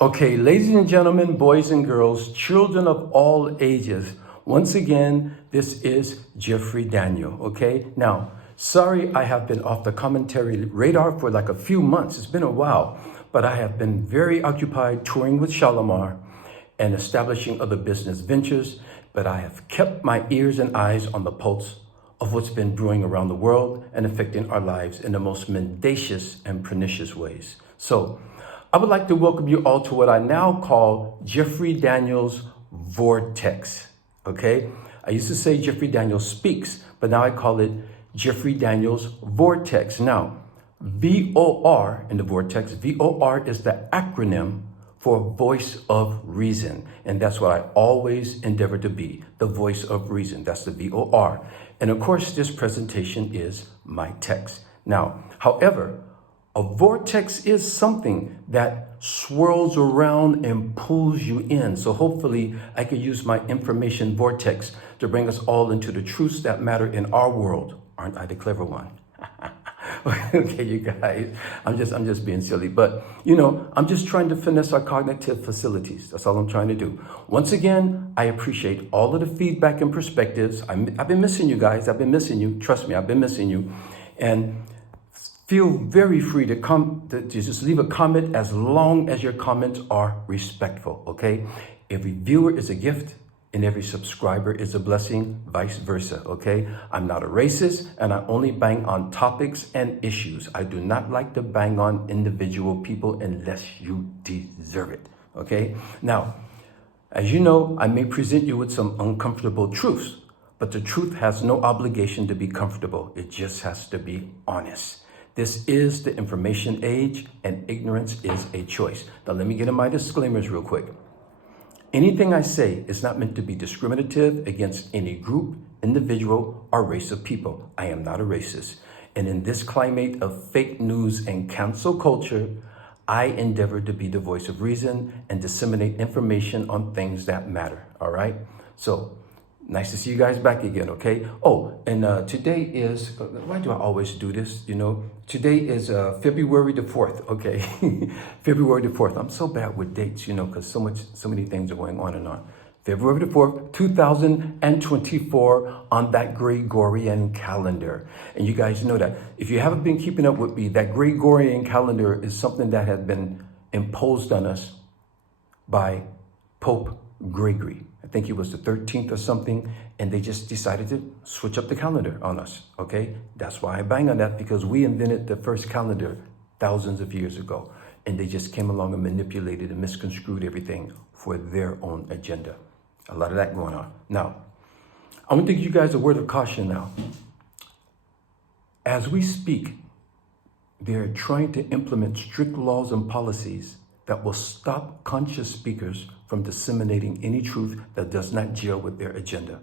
Okay, ladies and gentlemen, boys and girls, children of all ages, once again, this is Jeffrey Daniel, okay? Now, sorry I have been off the commentary radar for like a few months. It's been a while, but I have been very occupied touring with Shalimar and establishing other business ventures, but I have kept my ears and eyes on the pulse of what's been brewing around the world and affecting our lives in the most mendacious and pernicious ways. So, I would like to welcome you all to what I now call Jeffrey Daniel's VORtex, okay? I used to say Jeffrey Daniel Speaks, but now I call it Jeffrey Daniel's VORtex. Now, VOR in the VORtex, VOR is the acronym for Voice of Reason. And that's what I always endeavor to be, the voice of reason. That's the VOR. And of course, this presentation is my text. Now, however, a vortex is something that swirls around and pulls you in. So hopefully I could use my information vortex to bring us all into the truths that matter in our world. Aren't I the clever one? Okay, you guys, I'm just being silly, but I'm just trying to finesse our cognitive facilities. That's all I'm trying to do. Once again, I appreciate all of the feedback and perspectives. I've been missing you guys. I've been missing you. Trust me, I've been missing you. And feel very free to just leave a comment as long as your comments are respectful, okay? Every viewer is a gift and every subscriber is a blessing, vice versa, okay? I'm not a racist and I only bang on topics and issues. I do not like to bang on individual people unless you deserve it, okay? Now, as you know, I may present you with some uncomfortable truths, but the truth has no obligation to be comfortable. It just has to be honest. This is the information age and ignorance is a choice. Now let me get in my disclaimers real quick. Anything I say is not meant to be discriminative against any group, individual, or race of people. I am not a racist. And in this climate of fake news and cancel culture, I endeavor to be the voice of reason and disseminate information on things that matter, all right? So, nice to see you guys back again, okay? Oh, and today is, why do I always do this, Today is February the 4th, okay? February the 4th. I'm so bad with dates, because so many things are going on and on. February the 4th, 2024 on that Gregorian calendar. And you guys know that. If you haven't been keeping up with me, that Gregorian calendar is something that has been imposed on us by Pope Gregory. I think he was the 13th or something, and they just decided to switch up the calendar on us, okay? That's why I bang on that, because we invented the first calendar thousands of years ago, and they just came along and manipulated and misconstrued everything for their own agenda. A lot of that going on. Now, I want to give you guys a word of caution now. As we speak, they're trying to implement strict laws and policies that will stop conscious speakers from disseminating any truth that does not gel with their agenda.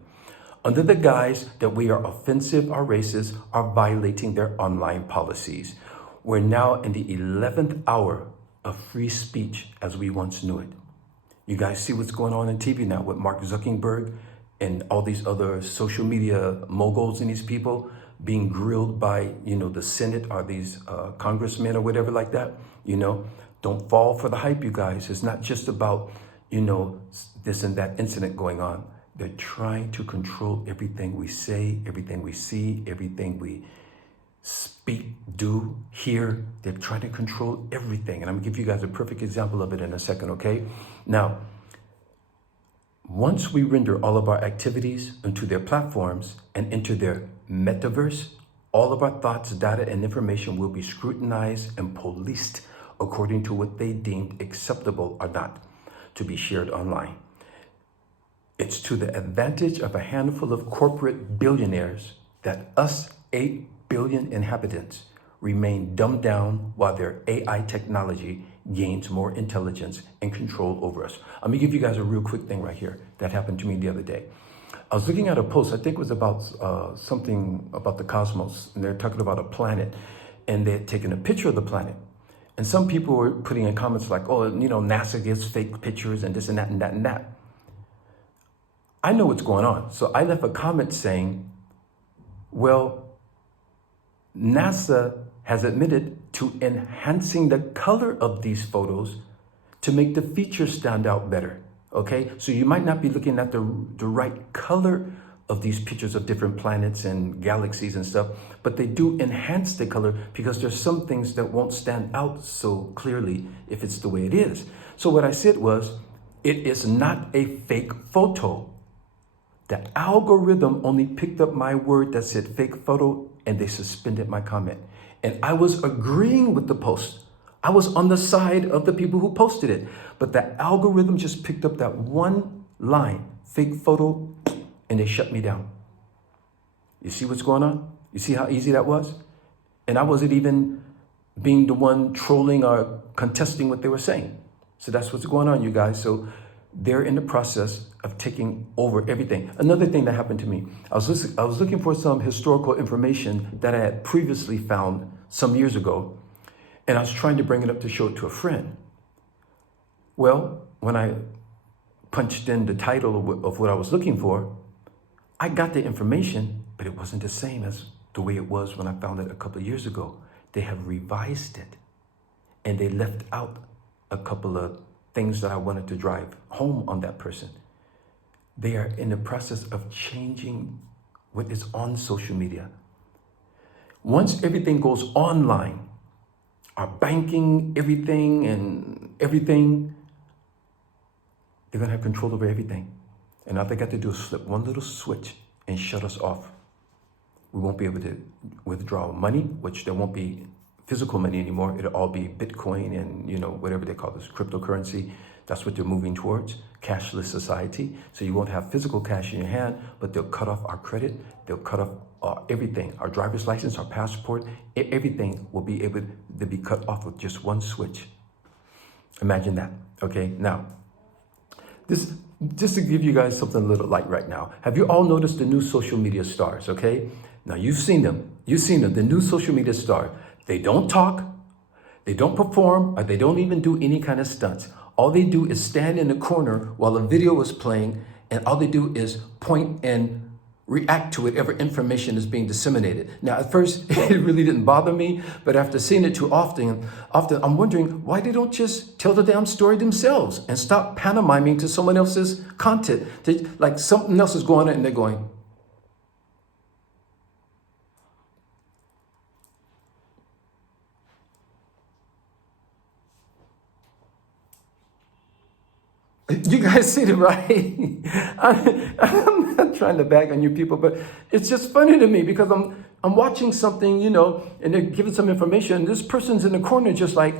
Under the guise that we are offensive or racist, are violating their online policies. We're now in the 11th hour of free speech as we once knew it. You guys see what's going on TV now with Mark Zuckerberg and all these other social media moguls and these people being grilled by, the Senate or these congressmen or whatever like that, Don't fall for the hype, you guys. It's not just about, this and that incident going on. They're trying to control everything we say, everything we see, everything we speak, do, hear. They're trying to control everything. And I'm gonna give you guys a perfect example of it in a second, okay? Now, once we render all of our activities into their platforms and into their metaverse, all of our thoughts, data, and information will be scrutinized and policed according to what they deemed acceptable or not to be shared online. It's to the advantage of a handful of corporate billionaires that us 8 billion inhabitants remain dumbed down while their AI technology gains more intelligence and control over us. I'm gonna give you guys a real quick thing right here that happened to me the other day. I was looking at a post, I think it was about something about the cosmos, and they're talking about a planet, and they had taken a picture of the planet. And some people were putting in comments like, oh, NASA gives fake pictures and this and that and that and that. I know what's going on. So I left a comment saying, well, NASA has admitted to enhancing the color of these photos to make the features stand out better, okay? So you might not be looking at the right color of these pictures of different planets and galaxies and stuff, but they do enhance the color because there's some things that won't stand out so clearly if it's the way it is. So what I said was, it is not a fake photo. The algorithm only picked up my word that said fake photo and they suspended my comment. And I was agreeing with the post. I was on the side of the people who posted it. But the algorithm just picked up that one line, fake photo, and they shut me down. You see what's going on? You see how easy that was? And I wasn't even being the one trolling or contesting what they were saying. So that's what's going on, you guys. So they're in the process of taking over everything. Another thing that happened to me, I was looking for some historical information that I had previously found some years ago, and I was trying to bring it up to show it to a friend. Well, when I punched in the title of what I was looking for, I got the information, but it wasn't the same as the way it was when I found it a couple of years ago. They have revised it, and they left out a couple of things that I wanted to drive home on that person. They are in the process of changing what is on social media. Once everything goes online, our banking, everything, they're gonna have control over everything. And all they got to do is flip one little switch and shut us off. We won't be able to withdraw money, which there won't be physical money anymore. It'll all be Bitcoin and, whatever they call this, cryptocurrency. That's what they're moving towards, cashless society. So you won't have physical cash in your hand, but they'll cut off our credit. They'll cut off everything, our driver's license, our passport, everything will be able to be cut off with just one switch. Imagine that, okay? Now, just to give you guys something a little light right now. Have you all noticed the new social media stars, okay? Now, you've seen them, the new social media star. They don't talk, they don't perform, or they don't even do any kind of stunts. All they do is stand in the corner while a video is playing, and all they do is point and react to whatever information is being disseminated. Now, at first, it really didn't bother me, but after seeing it too often, I'm wondering why they don't just tell the damn story themselves and stop pantomiming to someone else's content. Like something else is going on and they're going, you guys see it, right? I'm not trying to bag on you people, but it's just funny to me because I'm watching something, and they're giving some information. And this person's in the corner just like,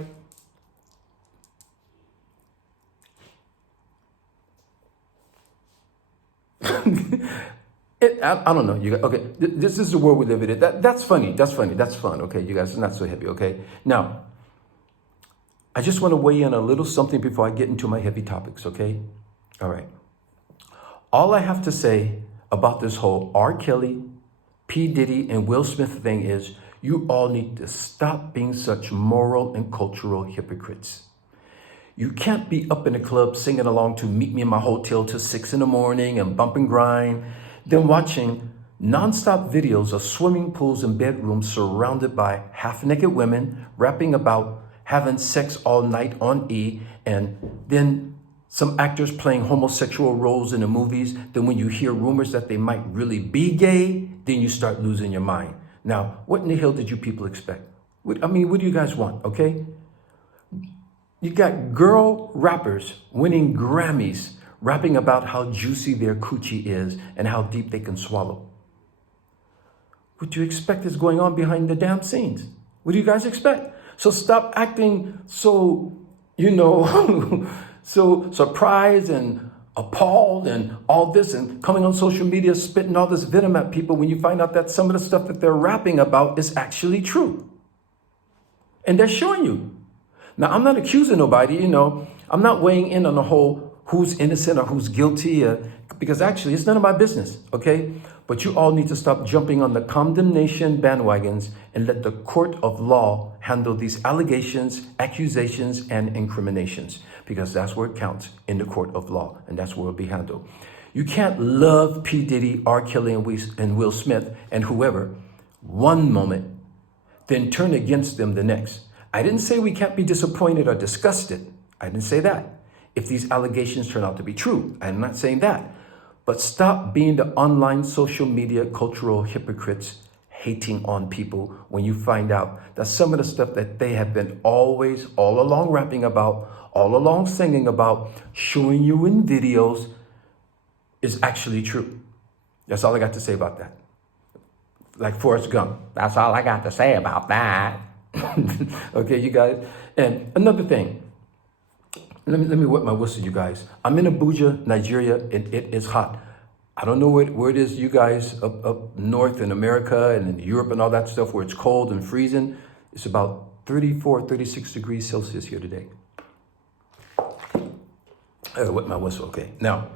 I don't know. You guys, okay, this is the world we live in. That's funny. That's fun. Okay, you guys, it's not so heavy. Okay, now. I just want to weigh in a little something before I get into my heavy topics, okay? All right. All I have to say about this whole R. Kelly, P. Diddy, and Will Smith thing is you all need to stop being such moral and cultural hypocrites. You can't be up in the club singing along to Meet Me in My Hotel till 6 a.m. and bump and grind, then watching nonstop videos of swimming pools and bedrooms surrounded by half-naked women rapping about having sex all night on E, and then some actors playing homosexual roles in the movies. Then when you hear rumors that they might really be gay, then you start losing your mind. Now, what in the hell did you people expect? What do you guys want, okay? You got girl rappers winning Grammys, rapping about how juicy their coochie is and how deep they can swallow. What do you expect is going on behind the damn scenes? What do you guys expect? So stop acting so, so surprised and appalled and all this and coming on social media spitting all this venom at people when you find out that some of the stuff that they're rapping about is actually true. And they're showing you. Now, I'm not accusing nobody, I'm not weighing in on the whole who's innocent or who's guilty because actually it's none of my business, okay? But you all need to stop jumping on the condemnation bandwagons and let the court of law handle these allegations, accusations, and incriminations, because that's where it counts, in the court of law, and that's where it'll be handled. You can't love P. Diddy, R. Kelly, and Will Smith, and whoever, one moment, then turn against them the next. I didn't say we can't be disappointed or disgusted. I didn't say that. If these allegations turn out to be true, I'm not saying that. But stop being the online social media cultural hypocrites hating on people when you find out that some of the stuff that they have been always, all along rapping about, all along singing about, showing you in videos is actually true. That's all I got to say about that. Like Forrest Gump. That's all I got to say about that. Okay, you guys. And another thing. Let me wet my whistle, you guys. I'm in Abuja, Nigeria, and it is hot. I don't know where it is, you guys, up north in America and in Europe and all that stuff where it's cold and freezing. It's about 34, 36 degrees Celsius here today. I gotta wet my whistle, okay. Now,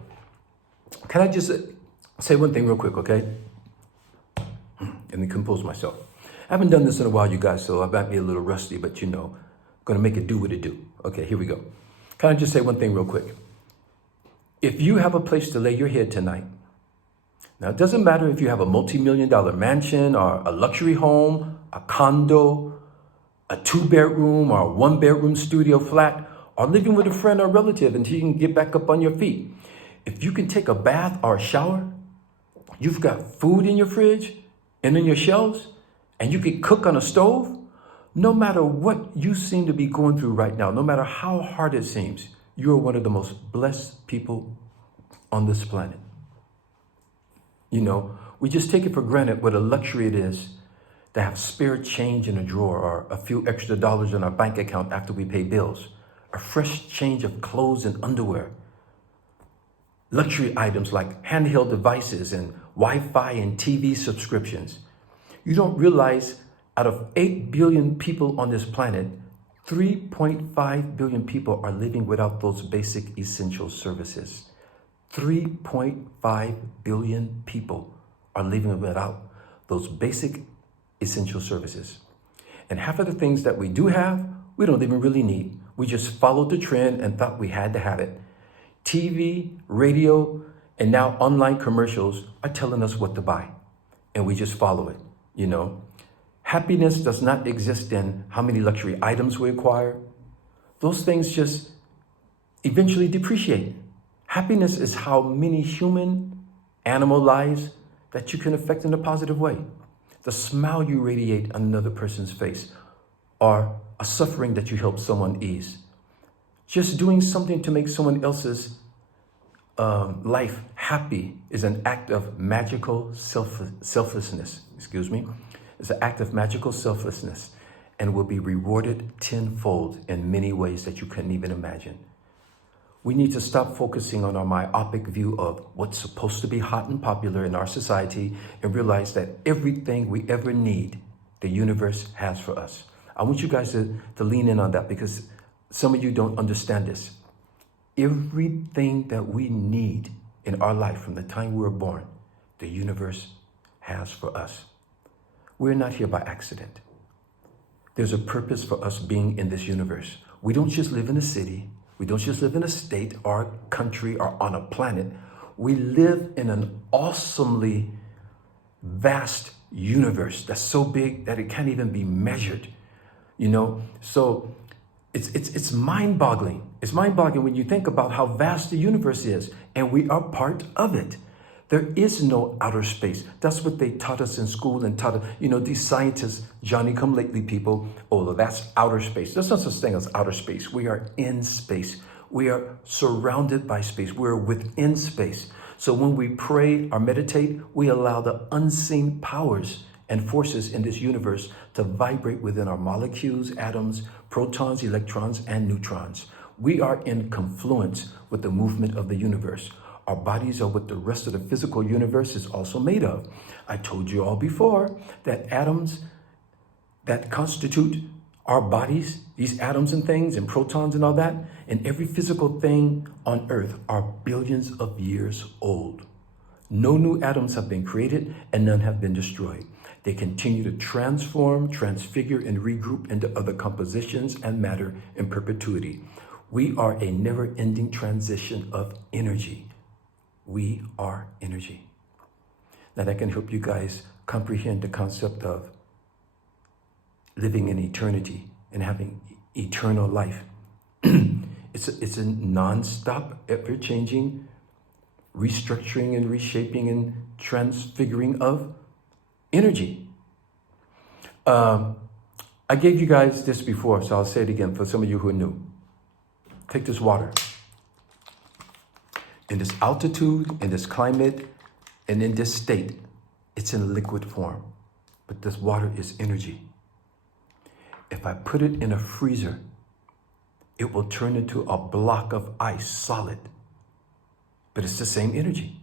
can I just say one thing real quick, okay? And then compose myself. I haven't done this in a while, you guys, so I might be a little rusty, but gonna make it do what it do. Okay, here we go. Can I just say one thing real quick? If you have a place to lay your head tonight, now it doesn't matter if you have a multi-million-dollar mansion or a luxury home, a condo, a 2-bedroom or a 1-bedroom studio flat, or living with a friend or relative until you can get back up on your feet. If you can take a bath or a shower, you've got food in your fridge and in your shelves, and you can cook on a stove, no matter what you seem to be going through right now, no matter how hard it seems, you are one of the most blessed people on this planet. We just take it for granted what a luxury it is to have spare change in a drawer or a few extra dollars in our bank account after we pay bills, a fresh change of clothes and underwear, luxury items like handheld devices and Wi-Fi and TV subscriptions. You don't realize out of 8 billion people on this planet, 3.5 billion people are living without those basic essential services. 3.5 billion people are living without those basic essential services. And half of the things that we do have, we don't even really need. We just followed the trend and thought we had to have it. TV, radio, and now online commercials are telling us what to buy. And we just follow it, Happiness does not exist in how many luxury items we acquire. Those things just eventually depreciate. Happiness is how many human, animal lives that you can affect in a positive way. The smile you radiate on another person's face, or a suffering that you help someone ease. Just doing something to make someone else's life happy is an act of magical selflessness. It's an act of magical selflessness and will be rewarded tenfold in many ways that you couldn't even imagine. We need to stop focusing on our myopic view of what's supposed to be hot and popular in our society and realize that everything we ever need, the universe has for us. I want you guys to lean in on that because some of you don't understand this. Everything that we need in our life from the time we were born, the universe has for us. We're not here by accident. There's a purpose for us being in this universe. We don't just live in a city. We don't just live in a state or a country or on a planet. We live in an awesomely vast universe that's so big that it can't even be measured. So it's mind-boggling. It's mind-boggling when you think about how vast the universe is, and we are part of it. There is no outer space. That's what they taught us in school and taught us, these scientists, Johnny-come-lately people, that's outer space. There's no such thing as outer space. We are in space. We are surrounded by space. We're within space. So when we pray or meditate, we allow the unseen powers and forces in this universe to vibrate within our molecules, atoms, protons, electrons, and neutrons. We are in confluence with the movement of the universe. Our bodies are what the rest of the physical universe is also made of. I told you all before that atoms that constitute our bodies, these atoms and things and protons and all that, and every physical thing on earth are billions of years old. No new atoms have been created and none have been destroyed. They continue to transform, transfigure, and regroup into other compositions and matter in perpetuity. We are a never-ending transition of energy. We are energy. Now that can help you guys comprehend the concept of living in eternity and having eternal life. It's it's a non-stop, ever-changing, restructuring and reshaping and transfiguring of energy. I gave you guys this before, so I'll say it again for some of you who are new. Take this water. In this altitude, in this climate, and in this state, it's in liquid form. But this water is energy. If I put it in a freezer, it will turn into a block of ice, solid. But it's the same energy.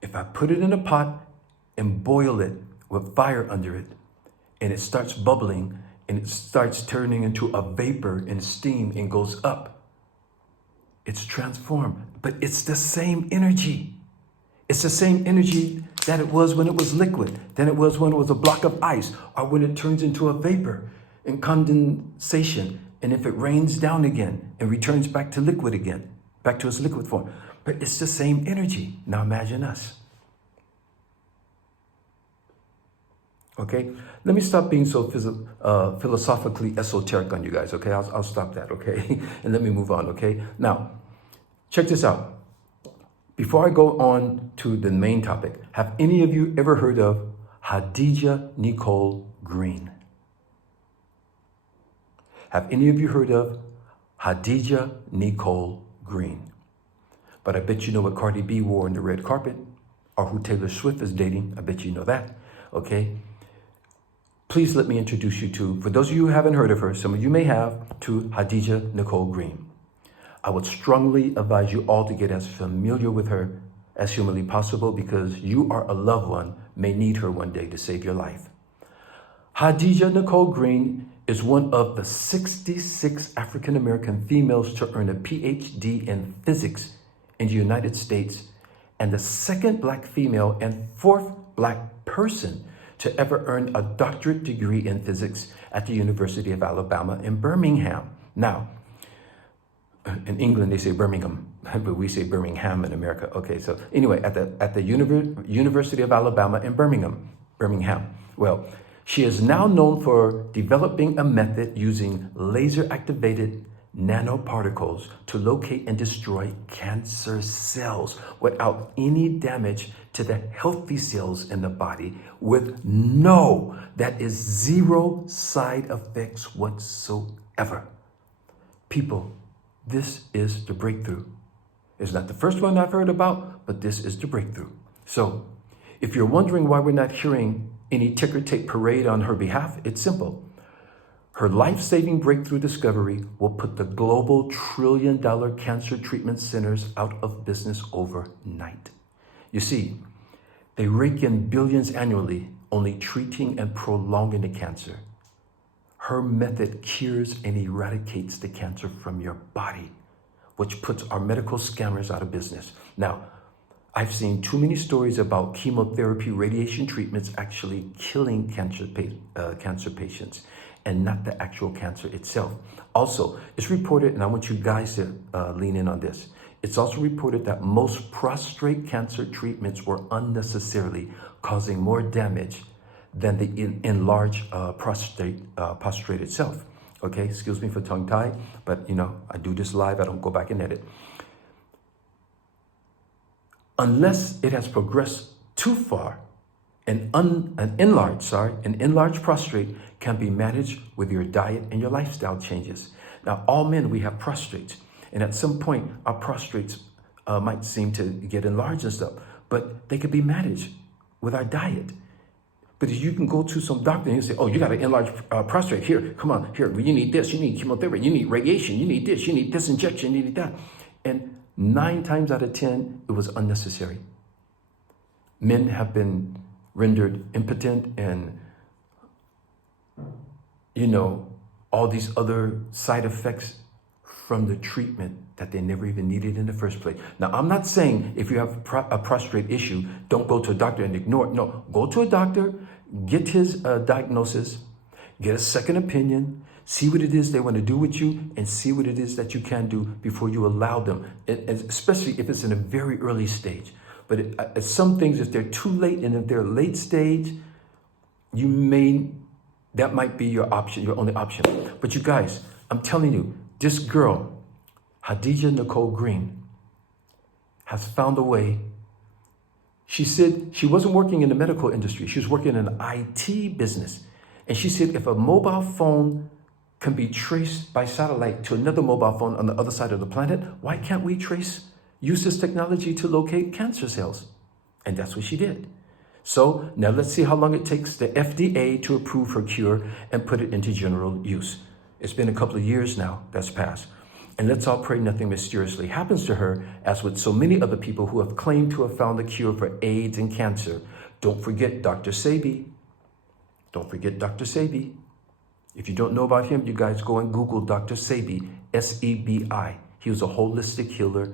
If I put it in a pot and boil it with fire under it, and it starts bubbling, and it starts turning into a vapor and steam and goes up, it's transformed, but it's the same energy. It's the same energy that it was when it was liquid, than it was when it was a block of ice, or when it turns into a vapor and condensation, and if it rains down again and returns back to liquid again, back to its liquid form. But it's the same energy. Now imagine us. Okay, let me stop being so philosophically esoteric on you guys, okay? I'll stop that, okay? And let me move on, okay? Now, check this out. Before I go on to the main topic, have any of you ever heard of Khadija Nicole Green? Have any of you heard of Khadija Nicole Green? But I bet you know what Cardi B wore on the red carpet, or who Taylor Swift is dating. I bet you know that, okay? Please let me introduce you to, for those of you who haven't heard of her, some of you may have, to Khadija Nicole Green. I would strongly advise you all to get as familiar with her as humanly possible, because you or a loved one may need her one day to save your life. Khadija Nicole Green is one of the 66 African-American females to earn a PhD in physics in the United States, and the second Black female and fourth Black person to ever earn a doctorate degree in physics at the University of Alabama in Birmingham. Now, in England, they say Birmingham, but we say Birmingham in America. Okay, so anyway, at the University of Alabama in Birmingham. Well, she is now known for developing a method using laser-activated nanoparticles to locate and destroy cancer cells without any damage to the healthy cells in the body, with zero side effects whatsoever. People, this is the breakthrough. It's not the first one I've heard about, but this is the breakthrough. So if you're wondering why we're not hearing any ticker tape parade on her behalf, it's simple. Her life-saving breakthrough discovery will put the global trillion-dollar cancer treatment centers out of business overnight. You see, they rake in billions annually, only treating and prolonging the cancer. Her method cures and eradicates the cancer from your body, which puts our medical scammers out of business. Now, I've seen too many stories about chemotherapy, radiation treatments actually killing cancer patients, and not the actual cancer itself. Also, it's reported, and I want you guys to lean in on this. It's also reported that most prostate cancer treatments were unnecessarily causing more damage than the enlarged prostate itself. Okay, excuse me for tongue tie, but I do this live, I don't go back and edit. Unless it has progressed too far, an enlarged prostate can be managed with your diet and your lifestyle changes. Now, all men, we have prostrates, and at some point, our prostrates might seem to get enlarged and stuff, but they could be managed with our diet. But if you can go to some doctor and you say, oh, you got an enlarged prostate, here, come on, here, you need this, you need chemotherapy, you need radiation, you need this injection, you need that. And 9 times out of 10, it was unnecessary. Men have been rendered impotent and, all these other side effects from the treatment that they never even needed in the first place. Now, I'm not saying if you have a prostate issue, don't go to a doctor and ignore it. No, go to a doctor, get his diagnosis, get a second opinion, see what it is they want to do with you, and see what it is that you can do before you allow them, especially if it's in a very early stage. But some things, if they're too late, and if they're late stage, that might be your option, your only option. But you guys, I'm telling you, this girl, Hadija Nicole Green, has found a way. She said she wasn't working in the medical industry. She was working in an IT business. And she said if a mobile phone can be traced by satellite to another mobile phone on the other side of the planet, why can't we use this technology to locate cancer cells? And that's what she did. So now let's see how long it takes the FDA to approve her cure and put it into general use. It's been a couple of years now that's passed. And let's all pray nothing mysteriously happens to her, as with so many other people who have claimed to have found the cure for AIDS and cancer. Don't forget Dr. Sebi. Don't forget Dr. Sebi. If you don't know about him, you guys go and Google Dr. Sebi, S-E-B-I. He was a holistic healer,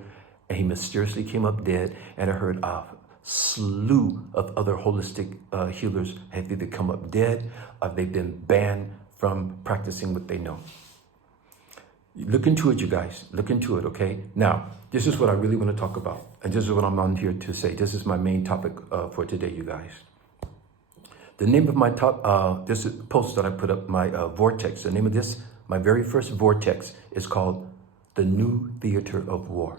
and he mysteriously came up dead. And I heard a slew of other holistic healers have either come up dead or they've been banned from practicing what they know. Look into it, you guys. Look into it, okay? Now, this is what I really want to talk about. And this is what I'm on here to say. This is my main topic for today, you guys. The name of my this post that I put up, my VORtext, the name of this, my very first VORtext is called The New Theater of War.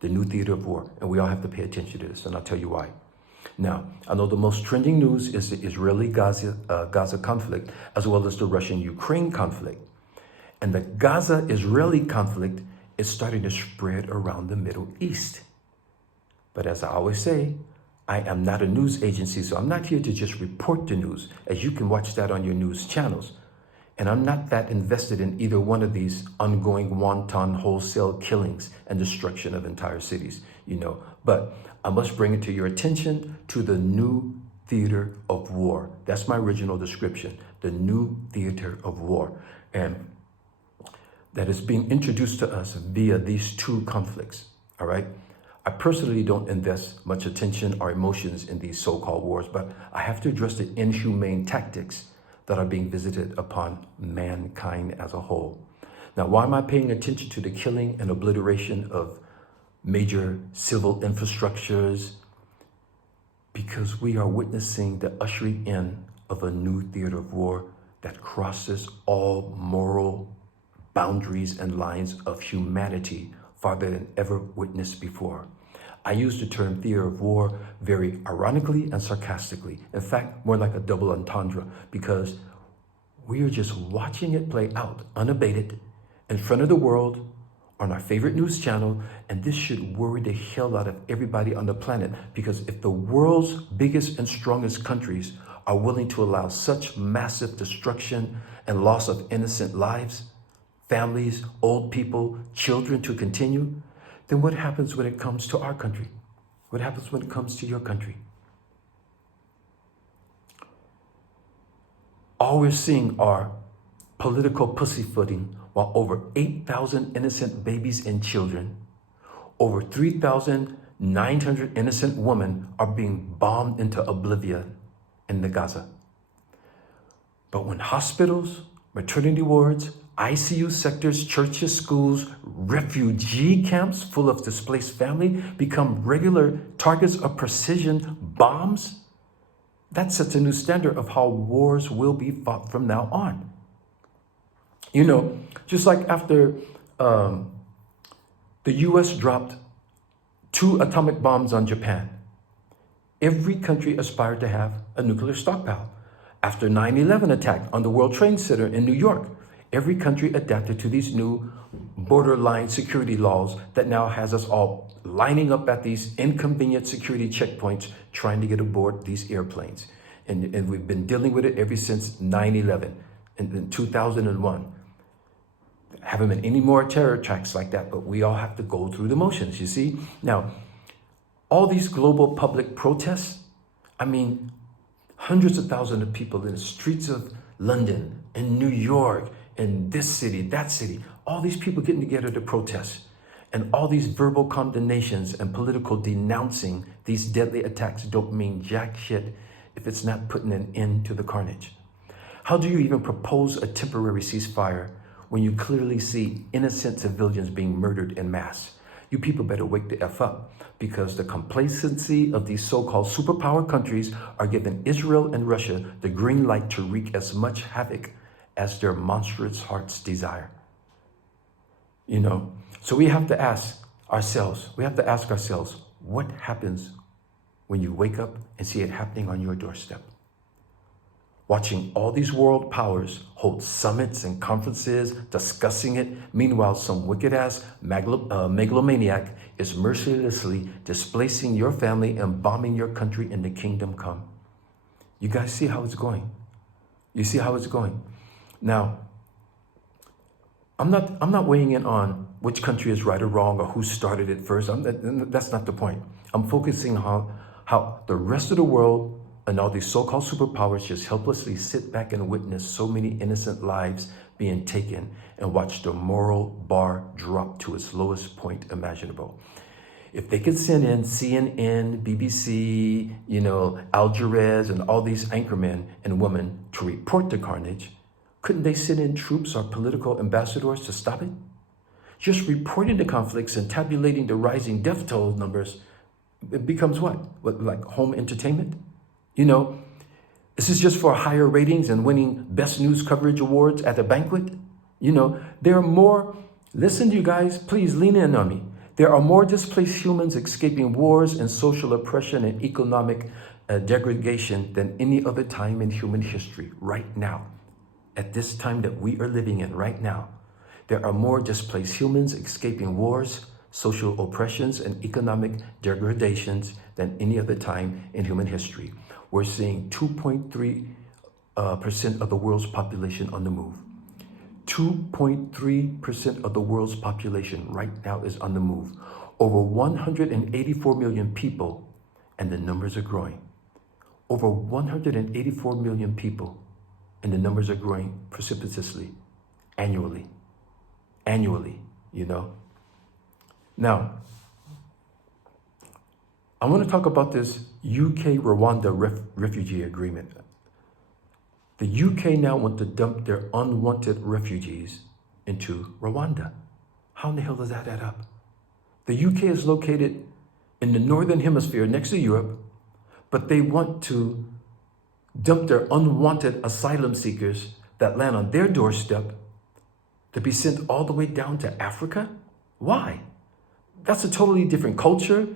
The New Theater of War. And we all have to pay attention to this, and I'll tell you why. Now, I know the most trending news is the Israeli-Gaza conflict, as well as the Russian-Ukraine conflict. And the Gaza-Israeli conflict is starting to spread around the Middle East. But as I always say, I am not a news agency, so I'm not here to just report the news, as you can watch that on your news channels. And I'm not that invested in either one of these ongoing wanton wholesale killings and destruction of entire cities, But I must bring it to your attention to the new theater of war. That's my original description, the new theater of war. And that is being introduced to us via these two conflicts, all right? I personally don't invest much attention or emotions in these so-called wars, but I have to address the inhumane tactics that are being visited upon mankind as a whole. Now, why am I paying attention to the killing and obliteration of major civil infrastructures? Because we are witnessing the ushering in of a new theater of war that crosses all moral boundaries and lines of humanity farther than ever witnessed before. I use the term theater of war very ironically and sarcastically. In fact, more like a double entendre, because we are just watching it play out unabated in front of the world on our favorite news channel. And this should worry the hell out of everybody on the planet, because if the world's biggest and strongest countries are willing to allow such massive destruction and loss of innocent lives, families, old people, children to continue, then what happens when it comes to our country? What happens when it comes to your country? All we're seeing are political pussyfooting, while over 8,000 innocent babies and children, over 3,900 innocent women are being bombed into oblivion in the Gaza. But when hospitals, maternity wards, ICU sectors, churches, schools, refugee camps full of displaced family become regular targets of precision bombs, that sets a new standard of how wars will be fought from now on. Just like after the US dropped 2 atomic bombs on Japan, every country aspired to have a nuclear stockpile. After 9/11 attack on the World Trade Center in New York, every country adapted to these new borderline security laws that now has us all lining up at these inconvenient security checkpoints trying to get aboard these airplanes. And we've been dealing with it ever since 9/11 in 2001. Haven't been any more terror attacks like that, but we all have to go through the motions, you see? Now, all these global public protests, hundreds of thousands of people in the streets of London and New York and this city, that city, all these people getting together to protest, and all these verbal condemnations and political denouncing these deadly attacks don't mean jack shit if it's not putting an end to the carnage. How do you even propose a temporary ceasefire when you clearly see innocent civilians being murdered en masse? You people better wake the F up, because the complacency of these so-called superpower countries are giving Israel and Russia the green light to wreak as much havoc as their monstrous hearts desire. So we have to ask ourselves, what happens when you wake up and see it happening on your doorstep? Watching all these world powers hold summits and conferences discussing it. Meanwhile, some wicked-ass megalomaniac is mercilessly displacing your family and bombing your country in the kingdom come. You guys see how it's going? You see how it's going? Now, I'm not weighing in on which country is right or wrong or who started it first. That's not the point. I'm focusing on how the rest of the world and all these so-called superpowers just helplessly sit back and witness so many innocent lives being taken and watch the moral bar drop to its lowest point imaginable. If they could send in CNN, BBC, Al Jazeera and all these anchormen and women to report the carnage, couldn't they send in troops or political ambassadors to stop it? Just reporting the conflicts and tabulating the rising death toll numbers, it becomes what? Like home entertainment? This is just for higher ratings and winning best news coverage awards at a banquet. There are more, listen to you guys, please lean in on me. There are more displaced humans escaping wars and social oppression and economic degradation than any other time in human history right now. At this time that we are living in right now, there are more displaced humans escaping wars, social oppressions, and economic degradations than any other time in human history. We're seeing 2.3% of the world's population on the move. 2.3% of the world's population right now is on the move. Over 184 million people, and the numbers are growing. Over 184 million people, and the numbers are growing precipitously, annually, Now, I want to talk about this UK-Rwanda refugee agreement. The UK now want to dump their unwanted refugees into Rwanda. How in the hell does that add up? The UK is located in the northern hemisphere next to Europe, but they want to dump their unwanted asylum seekers that land on their doorstep to be sent all the way down to Africa? Why? That's a totally different culture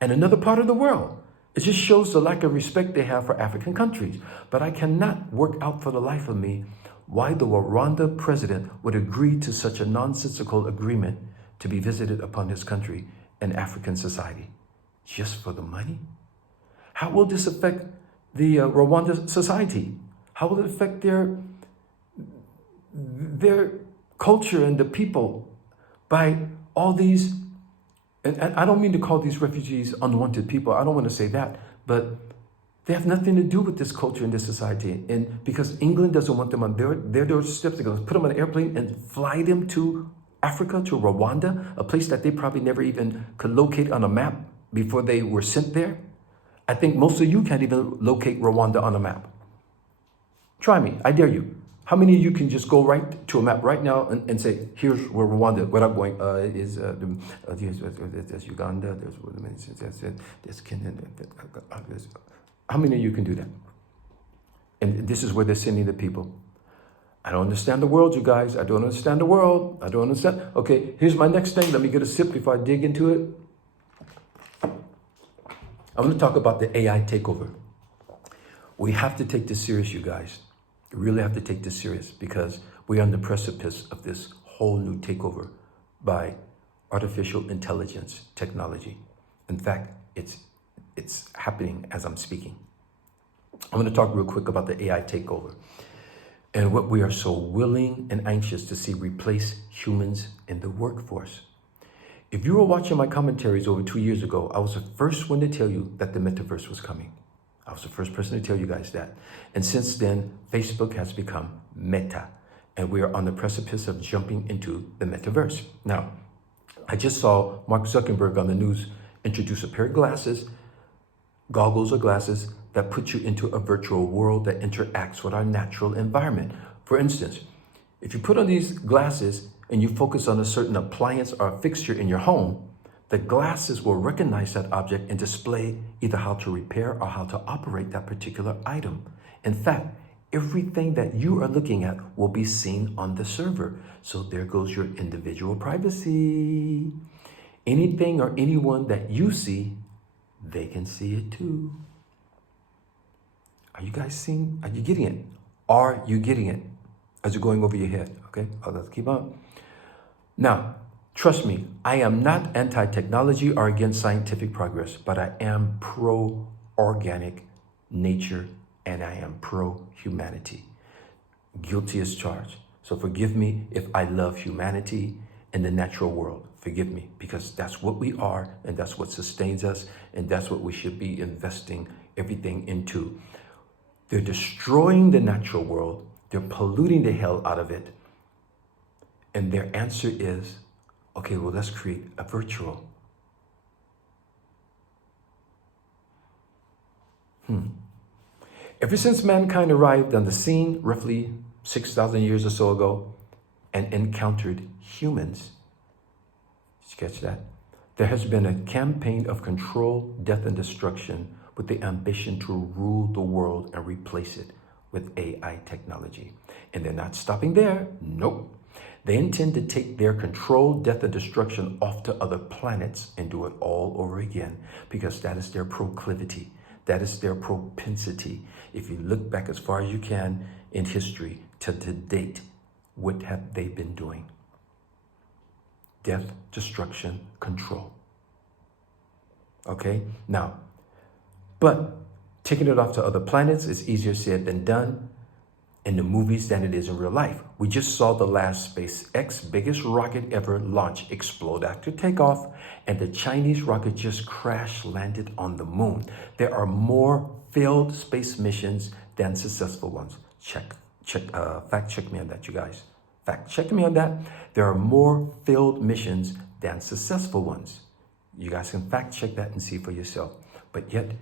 and another part of the world. It just shows the lack of respect they have for African countries. But I cannot work out for the life of me why the Rwanda president would agree to such a nonsensical agreement to be visited upon his country and African society. Just for the money? How will this affect the Rwanda society? How will it affect their culture and the people by all these? And I don't mean to call these refugees unwanted people. I don't want to say that, but they have nothing to do with this culture and this society. And because England doesn't want them on their doorsteps, they're going to put them on an airplane and fly them to Africa, to Rwanda, a place that they probably never even could locate on a map before they were sent there. I think most of you can't even locate Rwanda on a map. Try me, I dare you. How many of you can just go right to a map right now and say, here's where Rwanda, without going, there's Uganda, there's Kenya, how many of you can do that? And this is where they're sending the people. I don't understand the world, you guys. I don't understand the world. I don't understand. Okay, here's my next thing. Let me get a sip before I dig into it. I'm going to talk about the AI takeover. We have to take this serious, you guys. We really have to take this serious because we're on the precipice of this whole new takeover by artificial intelligence technology. In fact, it's happening as I'm speaking. I'm going to talk real quick about the AI takeover and what we are so willing and anxious to see replace humans in the workforce. If you were watching my commentaries over 2 years ago, I was the first one to tell you that the metaverse was coming. I was the first person to tell you guys that. And since then, Facebook has become Meta, and we are on the precipice of jumping into the metaverse. Now, I just saw Mark Zuckerberg on the news introduce a pair of glasses, goggles or glasses, that put you into a virtual world that interacts with our natural environment. For instance, if you put on these glasses and you focus on a certain appliance or a fixture in your home, the glasses will recognize that object and display either how to repair or how to operate that particular item. In fact, everything that you are looking at will be seen on the server. So there goes your individual privacy. Anything or anyone that you see, they can see it too. Are you guys seeing? Are you getting it? Are you getting it? As you're going over your head, okay? Let's keep on. Now, trust me, I am not anti-technology or against scientific progress, but I am pro-organic nature and I am pro-humanity. Guilty as charged. So forgive me if I love humanity and the natural world. Forgive me, because that's what we are and that's what sustains us and that's what we should be investing everything into. They're destroying the natural world. They're polluting the hell out of it. And their answer is, okay, well, let's create a virtual. Ever since mankind arrived on the scene, roughly 6,000 years or so ago, and encountered humans, did you catch that? There has been a campaign of control, death, and destruction with the ambition to rule the world and replace it with AI technology. And they're not stopping there. Nope. They intend to take their control, death, and destruction off to other planets and do it all over again, because that is their proclivity. That is their propensity. If you look back as far as you can in history to date, what have they been doing? Death, destruction, control. Okay? Now, but taking it off to other planets is easier said than done in the movies than it is in real life. We just saw the last SpaceX biggest rocket ever launch explode after takeoff, and the Chinese rocket just crash landed on the moon. There are more failed space missions than successful ones. Fact check me on that, you guys. Fact check me on that. There are more failed missions than successful ones. You guys can fact check that and see for yourself. But yet,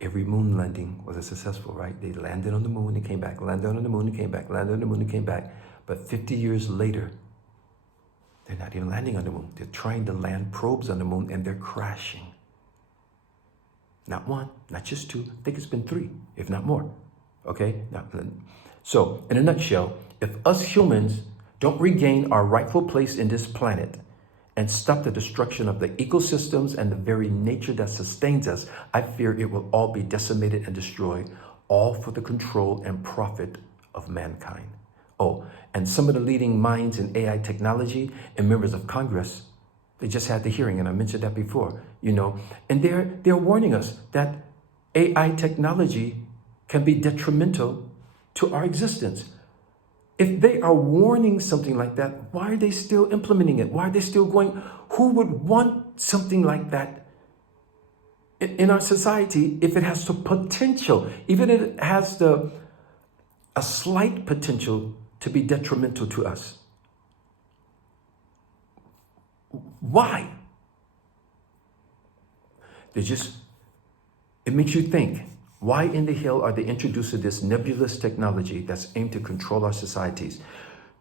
every moon landing was a successful, right? They landed on the moon and came back, landed on the moon and came back, landed on the moon and came back. But 50 years later, they're not even landing on the moon. They're trying to land probes on the moon and they're crashing. Not one, not just two. I think it's been three, if not more. Okay? Now, so, in a nutshell, if us humans don't regain our rightful place in this planet and stop the destruction of the ecosystems and the very nature that sustains us, I fear it will all be decimated and destroyed, all for the control and profit of mankind. Oh, and some of the leading minds in AI technology and members of Congress, they just had the hearing, and I mentioned that before, and they're warning us that AI technology can be detrimental to our existence. If they are warning something like that, why are they still implementing it? Why are they still going? Who would want something like that in our society if it has the potential, even if it has a slight potential to be detrimental to us? Why? It makes you think. Why in the hell are they introducing this nebulous technology that's aimed to control our societies?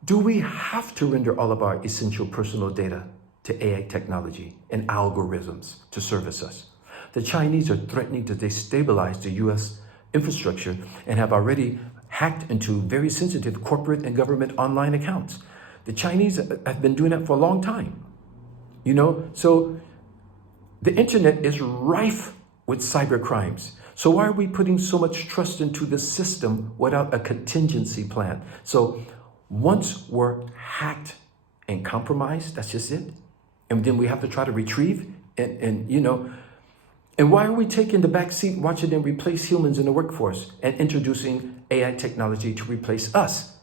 Do we have to render all of our essential personal data to AI technology and algorithms to service us? The Chinese are threatening to destabilize the US infrastructure and have already hacked into very sensitive corporate and government online accounts. The Chinese have been doing that for a long time. So the internet is rife with cyber crimes. So why are we putting so much trust into the system without a contingency plan? So once we're hacked and compromised, that's just it. And then we have to try to retrieve and why are we taking the back seat watching them replace humans in the workforce and introducing AI technology to replace us?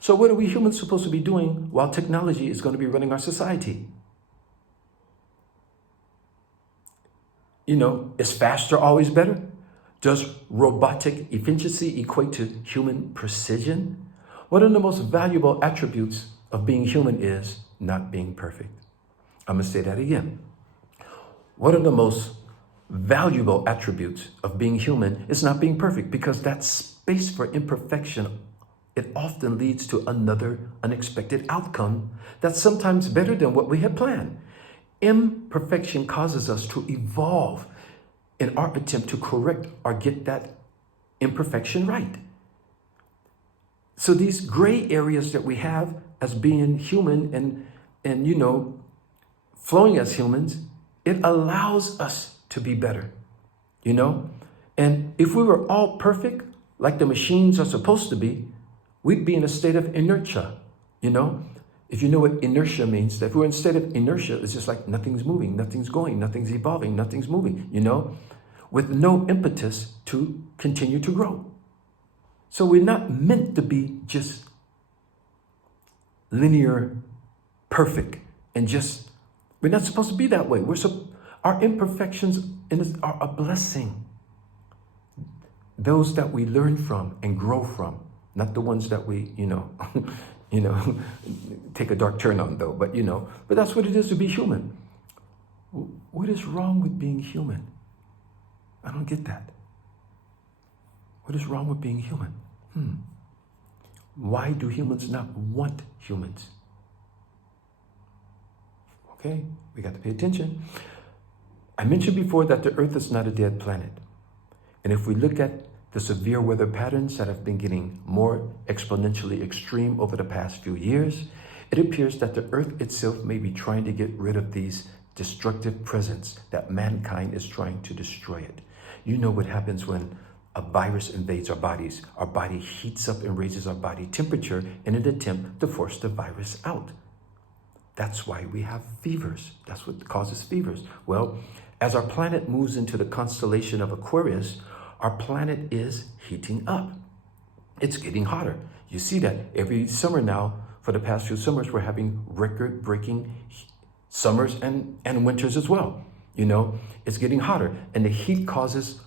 So what are we humans supposed to be doing while technology is going to be running our society? Is faster always better? Does robotic efficiency equate to human precision? One of the most valuable attributes of being human is not being perfect. I'm going to say that again. One of the most valuable attributes of being human is not being perfect, because that space for imperfection, it often leads to another unexpected outcome that's sometimes better than what we had planned. Imperfection causes us to evolve in our attempt to correct or get that imperfection right. So these gray areas that we have as being human and flowing as humans, it allows us to be better, And if we were all perfect, like the machines are supposed to be, we'd be in a state of inertia, If you know what inertia means, if we're in a state of inertia, it's just like nothing's moving, nothing's going, nothing's evolving, nothing's moving, with no impetus to continue to grow. So we're not meant to be just linear, perfect, and we're not supposed to be that way. Our imperfections are a blessing. Those that we learn from and grow from, not the ones that we, take a dark turn on though, but that's what it is to be human. What is wrong with being human? I don't get that. What is wrong with being human? Why do humans not want humans? Okay, we got to pay attention. I mentioned before that the Earth is not a dead planet. And if we look at the severe weather patterns that have been getting more exponentially extreme over the past few years, it appears that the Earth itself may be trying to get rid of these destructive presence that mankind is trying to destroy it. You know what happens when a virus invades our bodies. Our body heats up and raises our body temperature in an attempt to force the virus out. That's why we have fevers. That's what causes fevers. Well, as our planet moves into the constellation of Aquarius, our planet is heating up. It's getting hotter. You see that every summer now. For the past few summers, we're having record-breaking summers and winters as well. It's getting hotter, and the heat causes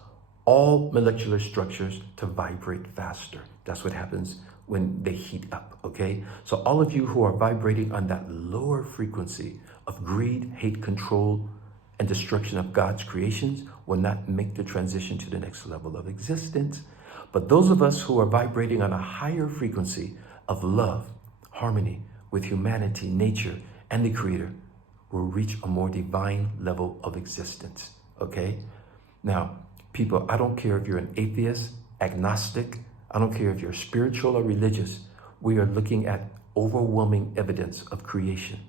all molecular structures to vibrate faster. That's what happens when they heat up, okay? So all of you who are vibrating on that lower frequency of greed, hate, control, and destruction of God's creations will not make the transition to the next level of existence. But those of us who are vibrating on a higher frequency of love, harmony with humanity, nature, and the Creator will reach a more divine level of existence, okay? Now, people, I don't care if you're an atheist, agnostic, I don't care if you're spiritual or religious, we are looking at overwhelming evidence of creation.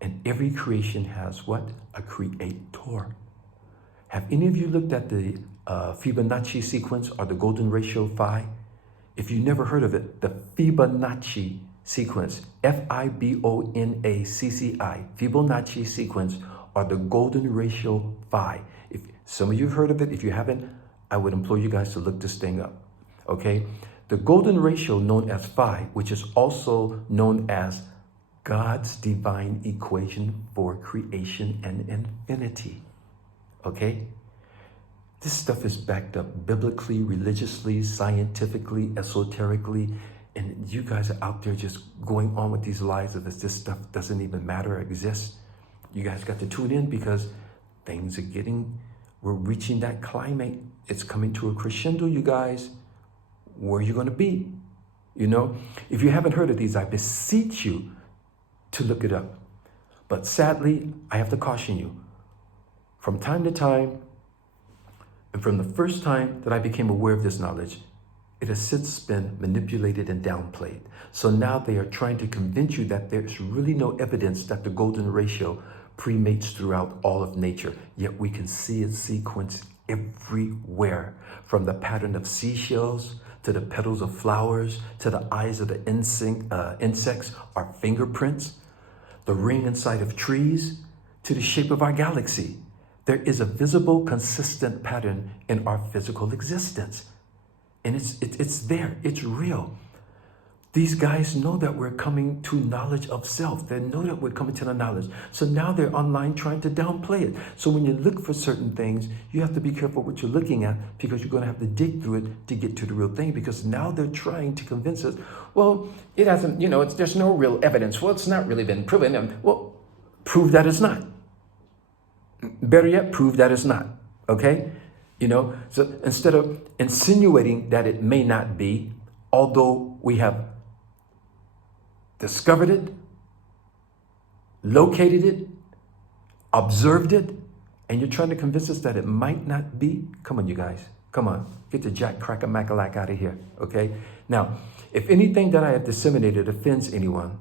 And every creation has what? A creator. Have any of you looked at the Fibonacci sequence or the golden ratio phi? If you never heard of it, the Fibonacci sequence, Fibonacci, Fibonacci sequence, or the golden ratio phi. If some of you have heard of it, if you haven't, I would implore you guys to look this thing up, okay? The golden ratio known as phi, which is also known as God's divine equation for creation and infinity, okay? This stuff is backed up biblically, religiously, scientifically, esoterically, and you guys are out there just going on with these lies of this stuff doesn't even matter or exist. You guys got to tune in because things are we're reaching that climate. It's coming to a crescendo, you guys. Where are you going to be? If you haven't heard of these, I beseech you to look it up. But sadly, I have to caution you. From time to time, and from the first time that I became aware of this knowledge, it has since been manipulated and downplayed. So now they are trying to convince you that there's really no evidence that the golden ratio premates throughout all of nature, yet we can see its sequence everywhere, from the pattern of seashells to the petals of flowers to the eyes of the insects, our fingerprints, the ring inside of trees, to the shape of our galaxy. There is a visible, consistent pattern in our physical existence. And it's there, it's real. These guys know that we're coming to knowledge of self. They know that we're coming to the knowledge. So now they're online trying to downplay it. So when you look for certain things, you have to be careful what you're looking at, because you're going to have to dig through it to get to the real thing, because now they're trying to convince us, well, it hasn't, there's no real evidence. Well, it's not really been proven. Well, prove that it's not. Better yet, prove that it's not. Okay? So instead of insinuating that it may not be, although we have discovered it, located it, observed it, and you're trying to convince us that it might not be, come on, you guys. Come on. Get the Jack Cracker-Macalack out of here, okay? Now, if anything that I have disseminated offends anyone,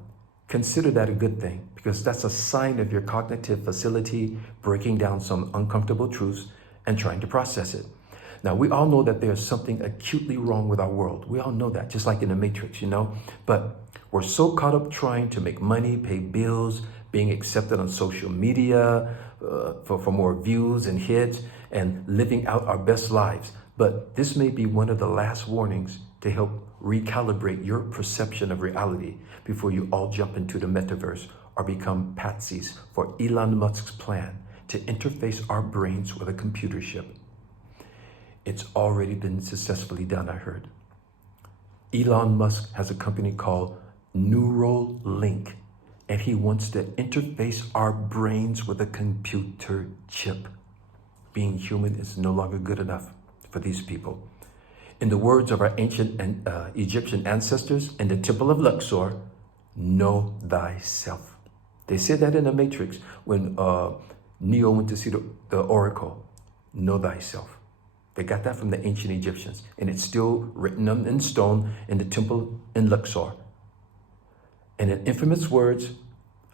consider that a good thing, because that's a sign of your cognitive facility breaking down some uncomfortable truths and trying to process it. Now, we all know that there's something acutely wrong with our world. We all know that, just like in the Matrix, But we're so caught up trying to make money, pay bills, being accepted on social media for more views and hits, and living out our best lives. But this may be one of the last warnings to help recalibrate your perception of reality before you all jump into the metaverse or become patsies for Elon Musk's plan to interface our brains with a computer chip. It's already been successfully done, I heard. Elon Musk has a company called Neuralink, and he wants to interface our brains with a computer chip. Being human is no longer good enough for these people. In the words of our ancient Egyptian ancestors in the Temple of Luxor, know thyself. They said that in the Matrix when Neo went to see the oracle. Know thyself. They got that from the ancient Egyptians, and it's still written in stone in the temple in Luxor. And in infamous words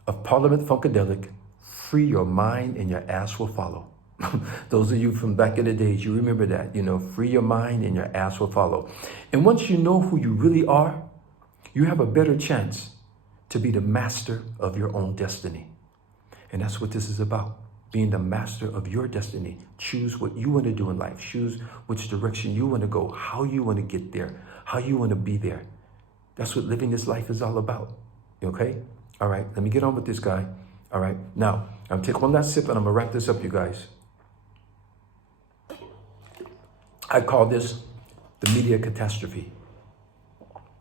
of Parliament Funkadelic, free your mind and your ass will follow. Those of you from back in the days, you remember that, free your mind and your ass will follow. And once you know who you really are, you have a better chance to be the master of your own destiny. And that's what this is about. Being the master of your destiny. Choose what you want to do in life. Choose which direction you want to go, how you want to get there, how you want to be there. That's what living this life is all about. Okay? All right, let me get on with this guy. All right, now, I'm gonna take one last sip and I'm gonna wrap this up, you guys. I call this the media catastrophe.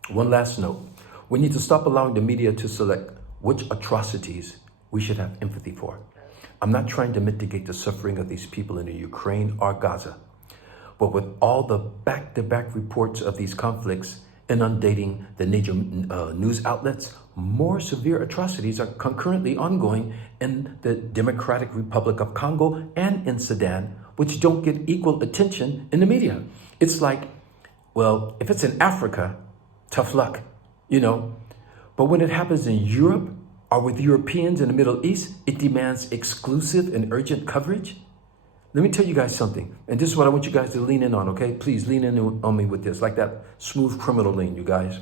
One last note. We need to stop allowing the media to select which atrocities we should have empathy for. I'm not trying to mitigate the suffering of these people in the Ukraine or Gaza, but with all the back-to-back reports of these conflicts inundating the major news outlets, more severe atrocities are concurrently ongoing in the Democratic Republic of Congo and in Sudan, which don't get equal attention in the media. It's like, well, if it's in Africa, tough luck, But when it happens in Europe, or with Europeans in the Middle East, it demands exclusive and urgent coverage. Let me tell you guys something, and this is what I want you guys to lean in on, okay? Please lean in on me with this, like that smooth criminal lean, you guys.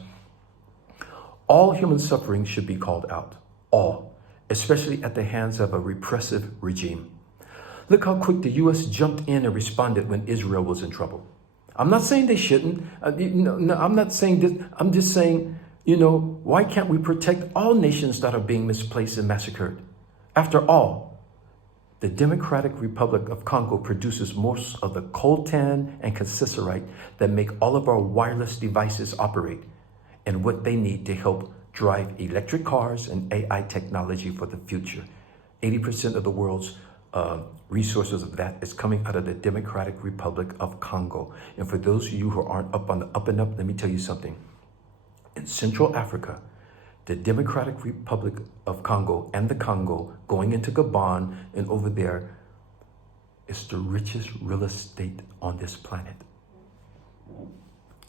All human suffering should be called out, all, especially at the hands of a repressive regime. Look how quick the U.S. jumped in and responded when Israel was in trouble. I'm not saying they shouldn't. No, I'm not saying this. I'm just saying, why can't we protect all nations that are being misplaced and massacred? After all, the Democratic Republic of Congo produces most of the coltan and cassiterite that make all of our wireless devices operate and what they need to help drive electric cars and AI technology for the future. 80% of the world's resources of that is coming out of the Democratic Republic of Congo. And for those of you who aren't up on the up and up, let me tell you something. In Central Africa, the Democratic Republic of Congo and the Congo going into Gabon and over there is the richest real estate on this planet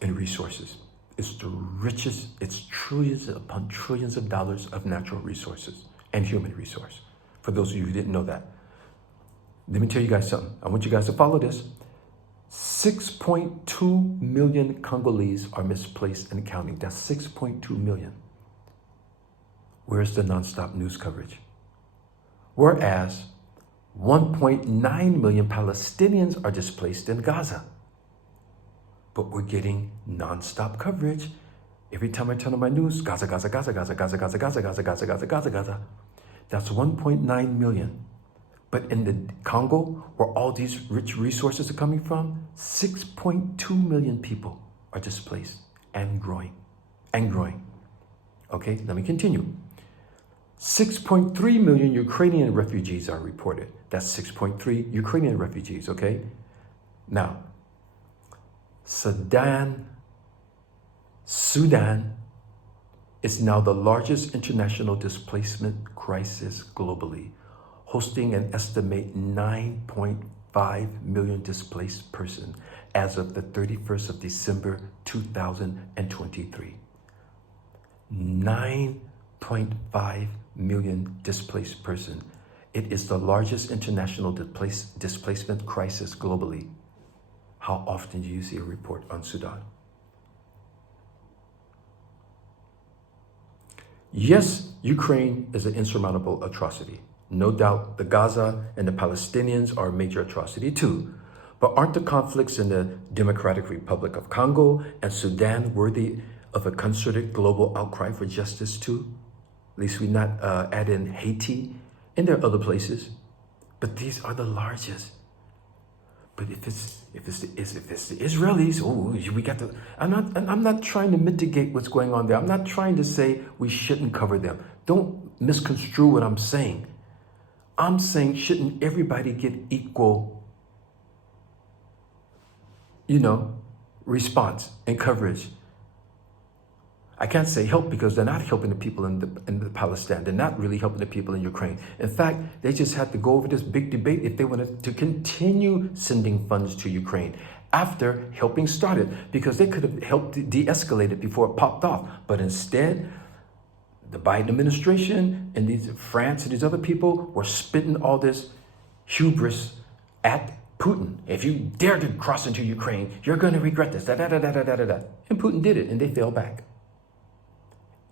in resources. It's the richest, it's trillions upon trillions of dollars of natural resources and human resource. For those of you who didn't know that. Let me tell you guys something. I want you guys to follow this. 6.2 million Congolese are misplaced and counting. That's 6.2 million. Where's the nonstop news coverage? Whereas 1.9 million Palestinians are displaced in Gaza. But we're getting nonstop coverage. Every time I turn on my news, Gaza, Gaza, Gaza, Gaza, Gaza, Gaza, Gaza, Gaza, Gaza, Gaza, Gaza, Gaza. That's 1.9 million. But in the Congo, where all these rich resources are coming from, 6.2 million people are displaced and growing, Okay, let me continue. 6.3 million Ukrainian refugees are reported. That's 6.3 Ukrainian refugees, okay? Now, Sudan is now the largest international displacement crisis globally, hosting an estimated 9.5 million displaced persons as of the 31st of December 2023. 9.5 million displaced persons. It is the largest international displacement crisis globally. How often do you see a report on Sudan? Yes, Ukraine is an insurmountable atrocity. No doubt the Gaza and the Palestinians are a major atrocity too. But aren't the conflicts in the Democratic Republic of Congo and Sudan worthy of a concerted global outcry for justice too? At least we not add in Haiti, and there are other places. But these are the largest. But if it's the Israelis, oh, we got to. I'm not trying to mitigate what's going on there. I'm not trying to say we shouldn't cover them. Don't misconstrue what I'm saying. I'm saying shouldn't everybody get equal, response and coverage? I can't say help because they're not helping the people in the Palestine. They're not really helping the people in Ukraine. In fact, they just had to go over this big debate if they wanted to continue sending funds to Ukraine after helping started, because they could have helped de-escalate it before it popped off. But instead, the Biden administration and France and these other people were spitting all this hubris at Putin. If you dare to cross into Ukraine, you're going to regret this. And Putin did it, and they fell back.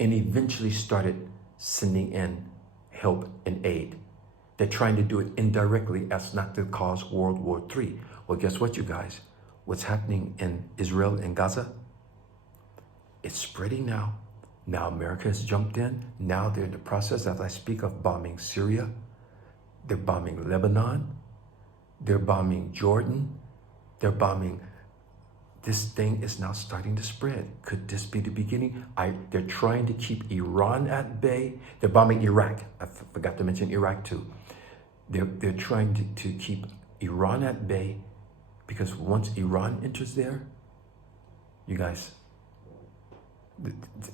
And eventually started sending in help and aid. They're trying to do it indirectly as not to cause World War III. Well, guess what, you guys? What's happening in Israel and Gaza? It's spreading now. Now America has jumped in. Now they're in the process, as I speak, of bombing Syria. They're bombing Lebanon. They're bombing Jordan. They're bombing. This thing is now starting to spread. Could this be the beginning? They're trying to keep Iran at bay. They're bombing Iraq. I forgot to mention Iraq too. They're trying to keep Iran at bay, because once Iran enters there, you guys,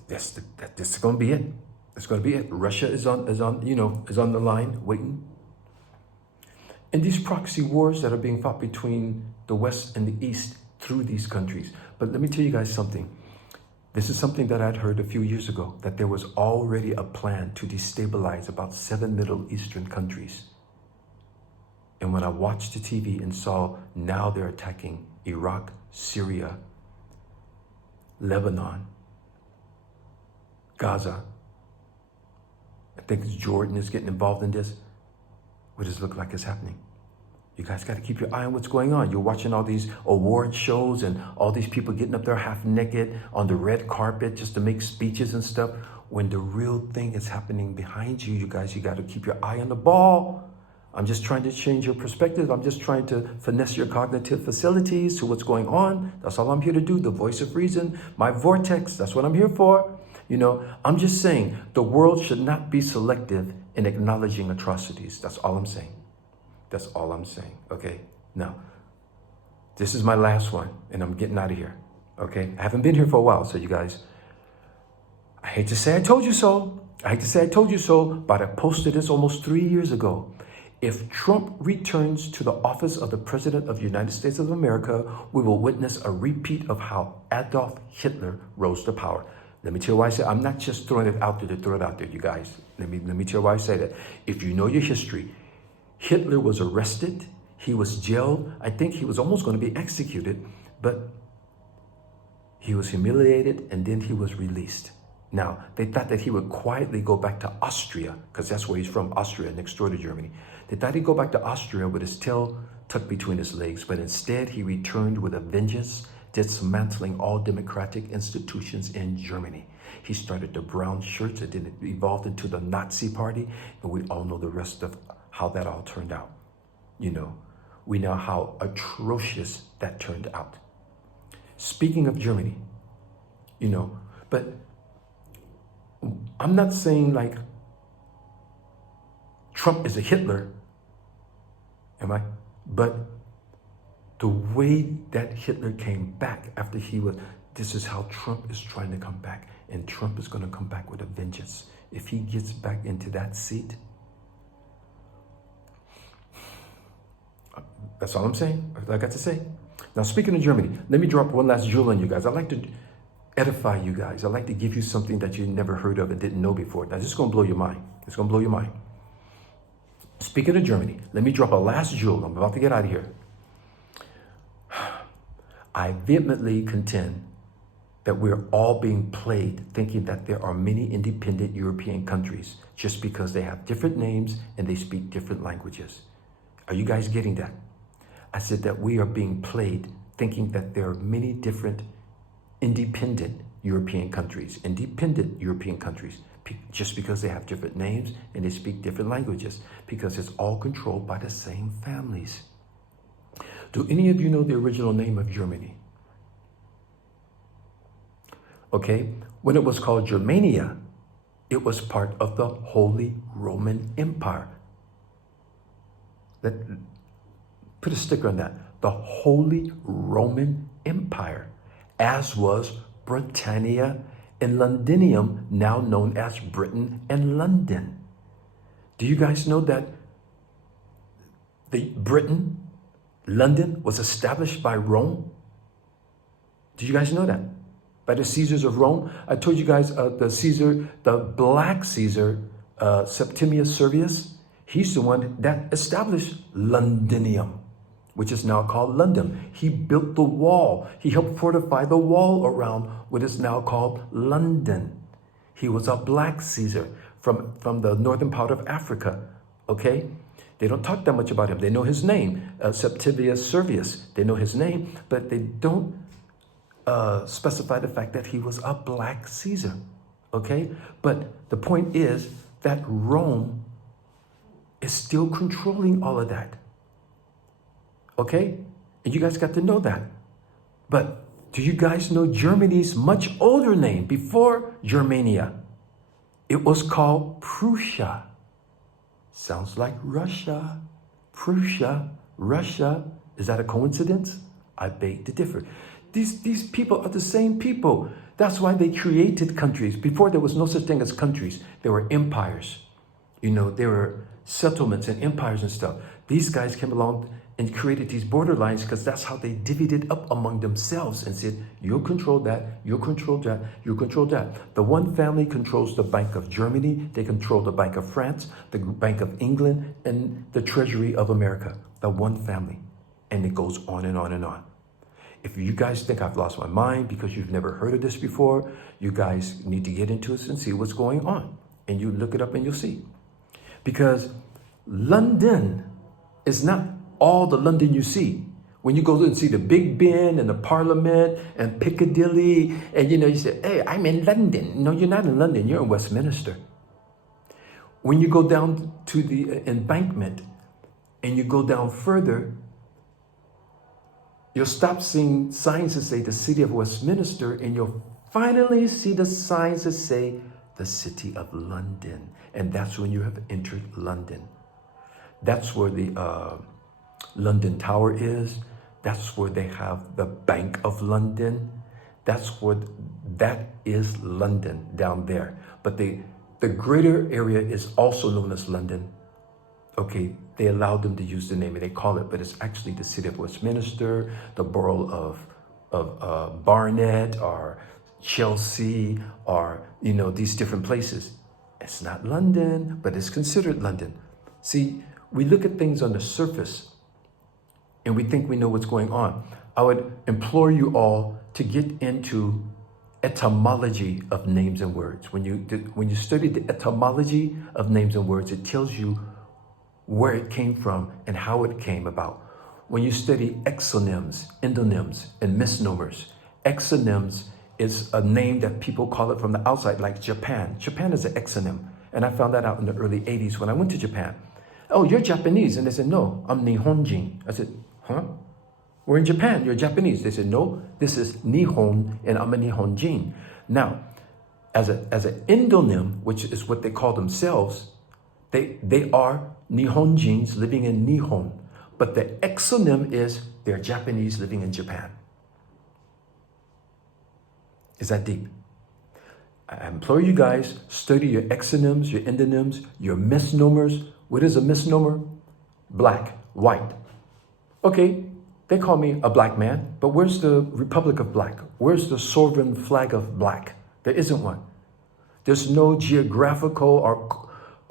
this is going to be it. It's going to be it. Russia is on the line waiting. And these proxy wars that are being fought between the West and the East through these countries. But let me tell you guys something. This is something that I'd heard a few years ago, that there was already a plan to destabilize about 7 Middle Eastern countries. And when I watched the TV and saw now they're attacking Iraq, Syria, Lebanon, Gaza, I think Jordan is getting involved in this. What does it look like is happening? You guys got to keep your eye on what's going on. You're watching all these award shows and all these people getting up there half naked on the red carpet just to make speeches and stuff. When the real thing is happening behind you, you guys, you got to keep your eye on the ball. I'm just trying to change your perspective. I'm just trying to finesse your cognitive facilities to what's going on. That's all I'm here to do. The voice of reason, my vortex. That's what I'm here for. I'm just saying the world should not be selective in acknowledging atrocities. That's all I'm saying. That's all I'm saying, okay? Now, this is my last one, and I'm getting out of here, okay? I haven't been here for a while, so you guys, I hate to say I told you so. But I posted this almost 3 years ago. If Trump returns to the office of the President of the United States of America, we will witness a repeat of how Adolf Hitler rose to power. Let me tell you why I say, I'm not just throwing it out there to throw it out there, you guys. Let me tell you why I say that. If you know your history, Hitler was arrested, he was jailed. I think he was almost going to be executed, but he was humiliated and then he was released. Now, they thought that he would quietly go back to Austria, because that's where he's from, Austria, next door to Germany. They thought he'd go back to Austria with his tail tucked between his legs, but instead he returned with a vengeance, dismantling all democratic institutions in Germany. He started the brown shirts, and then it evolved into the Nazi Party, and we all know the rest of how that all turned out. We know how atrocious that turned out. Speaking of Germany, but I'm not saying like Trump is a Hitler, am I? But the way that Hitler came back after this is how Trump is trying to come back. And Trump is going to come back with a vengeance. If he gets back into that seat, that's all I'm saying. That's all I got to say. Now, speaking of Germany, let me drop one last jewel on you guys. I like to edify you guys. I like to give you something that you never heard of and didn't know before. Now, this is going to blow your mind. It's going to blow your mind. Speaking of Germany, let me drop a last jewel. I'm about to get out of here. I vehemently contend that we're all being played thinking that there are many independent European countries just because they have different names and they speak different languages. Are you guys getting that? I said that we are being played thinking that there are many different independent European countries just because they have different names and they speak different languages, because it's all controlled by the same families. Do any of you know the original name of Germany? Okay, when it was called Germania, it was part of the Holy Roman Empire. Put a sticker on that. The Holy Roman Empire, as was Britannia and Londinium, now known as Britain and London. Do you guys know that London was established by Rome? Do you guys know that? By the Caesars of Rome? I told you guys the black Caesar, Septimius Severus, he's the one that established Londinium, which is now called London. He built the wall. He helped fortify the wall around what is now called London. He was a black Caesar from the northern part of Africa, okay? They don't talk that much about him. They know his name, Septimius Severus. They know his name, but they don't specify the fact that he was a black Caesar, okay? But the point is that Rome is still controlling all of that, okay? And you guys got to know that. But do you guys know Germany's much older name before Germania? It was called Prussia. Sounds like Russia. Prussia, Russia. Is that a coincidence? I beg to differ. These people are the same people. That's why they created countries. Before, there was no such thing as countries. There were empires. You know, there were settlements and empires and stuff. These guys came along and created these borderlines because that's how they divvied it up among themselves and said, you'll control that, you'll control that, you'll control that. The one family controls the Bank of Germany. They control the Bank of France, the Bank of England, and the Treasury of America. The one family. And it goes on and on and on. If you guys think I've lost my mind because you've never heard of this before, you guys need to get into it and see what's going on. And you look it up and you'll see. Because London is not all the London you see. When you go and see the Big Ben and the Parliament and Piccadilly, and you say, hey, I'm in London. No, you're not in London, you're in Westminster. When you go down to the embankment and you go down further, you'll stop seeing signs that say the city of Westminster, and you'll finally see the signs that say the city of London. And that's when you have entered London. That's where the London Tower is. That's where they have the Bank of London. That is London down there. But the greater area is also known as London. Okay, they allowed them to use the name and they call it, but it's actually the city of Westminster, the borough of Barnet or Chelsea, or these different places. It's not London, but it's considered London. See, we look at things on the surface and we think we know what's going on. I would implore you all to get into etymology of names and words. When you study the etymology of names and words, it tells you where it came from and how it came about. When you study exonyms, endonyms, and misnomers, exonyms is a name that people call it from the outside, like Japan. Japan is an exonym. And I found that out in the early 80s when I went to Japan. Oh, you're Japanese. And they said, no, I'm Nihonjin. I said, huh? We're in Japan, you're Japanese. They said, no, this is Nihon and I'm a Nihonjin. Now, as an endonym, which is what they call themselves, they are Nihonjins living in Nihon. But the exonym is they're Japanese living in Japan. Is that deep? I implore you guys, study your exonyms, your endonyms, your misnomers. What is a misnomer? Black, white. Okay, They call me a black man, but where's the Republic of Black? Where's the sovereign flag of black? There isn't one. There's no geographical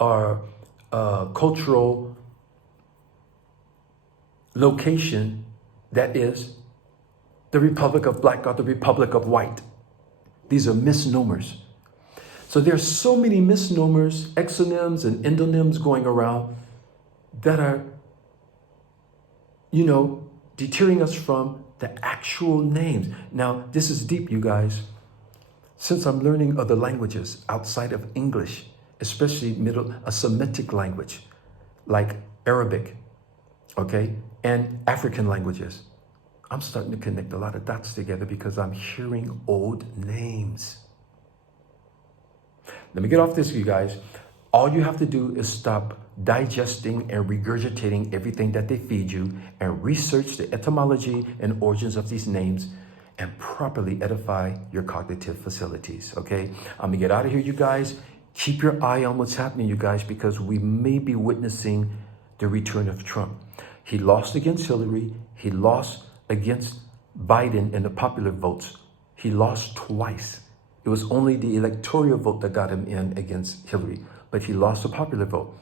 or cultural location that is the Republic of Black or the Republic of White. These are misnomers. So there's so many misnomers, exonyms and endonyms going around that are, deterring us from the actual names. Now, this is deep, you guys. Since I'm learning other languages outside of English, especially a Semitic language like Arabic, okay, and African languages, I'm starting to connect a lot of dots together because I'm hearing old names. Let me get off this, you guys. All you have to do is stop digesting and regurgitating everything that they feed you and research the etymology and origins of these names and properly edify your cognitive facilities, okay? I'm gonna get out of here, you guys. Keep your eye on what's happening, you guys, because we may be witnessing the return of Trump. He lost against Hillary. He lost against Biden in the popular votes. He lost twice. It was only the electoral vote that got him in against Hillary, but he lost the popular vote.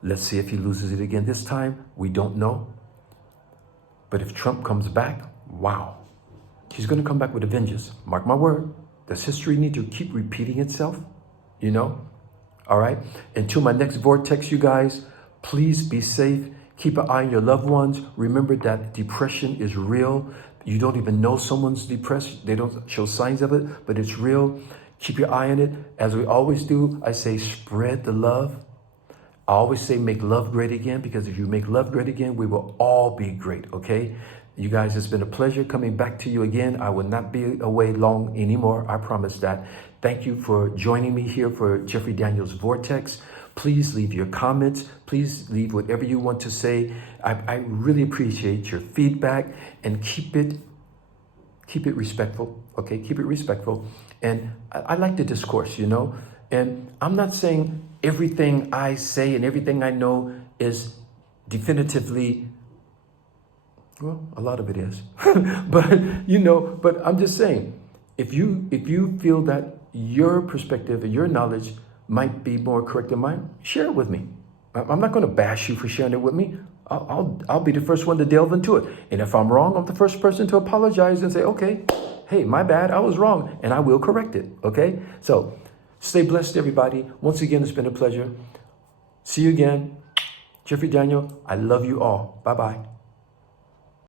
Let's see if he loses it again this time. We don't know. But if Trump comes back, wow. He's going to come back with a vengeance. Mark my word. Does history need to keep repeating itself? All right. Until my next vortex, you guys, please be safe. Keep an eye on your loved ones. Remember that depression is real. You don't even know someone's depressed. They don't show signs of it, but it's real. Keep your eye on it. As we always do, I say spread the love. I always say make love great again, because if you make love great again, we will all be great, okay? You guys, it's been a pleasure coming back to you again. I will not be away long anymore. I promise that. Thank you for joining me here for Jeffrey Daniels Vortex. Please leave your comments. Please leave whatever you want to say. I really appreciate your feedback, and keep it respectful, okay? Keep it respectful. And I like the discourse, and I'm not saying everything I say and everything I know is definitively, well, a lot of it is, but I'm just saying, if you feel that your perspective and your knowledge might be more correct than mine, share it with me. I'm not going to bash you for sharing it with me. I'll be the first one to delve into it. And if I'm wrong, I'm the first person to apologize and say, okay, hey, my bad, I was wrong, and I will correct it, okay? So stay blessed, everybody. Once again, it's been a pleasure. See you again. Jeffrey Daniel, I love you all. Bye-bye.